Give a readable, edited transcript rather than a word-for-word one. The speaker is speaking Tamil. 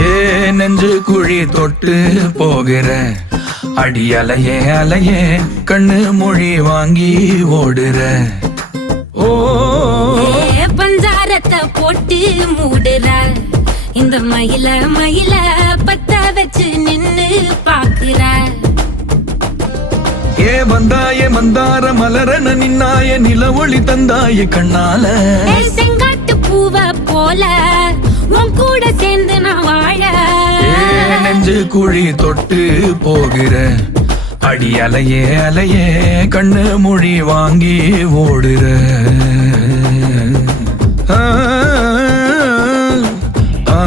ஏ நெஞ்சு குழி தொட்டு போகிற அடி அலையே அலையே கண்ணு மொழி வாங்கி ஓடுற. ஓ பஞ்சாரத்தை போட்டு மூடுற இந்த மயில மயில பத்த வச்சு நின்னு பாக்குற. ஏ வந்தாய மந்தார மலரன நின்னாய நில ஒளி தந்தாய கண்ணால. செங்காட்டு பூவ போல உன் கூட சேர்ந்து நான் வாழ. நெஞ்சு குழி தொட்டு போகிற அடி அலையே அலையே கண்ணு மொழி வாங்கி ஓடுற. ஆ ஆ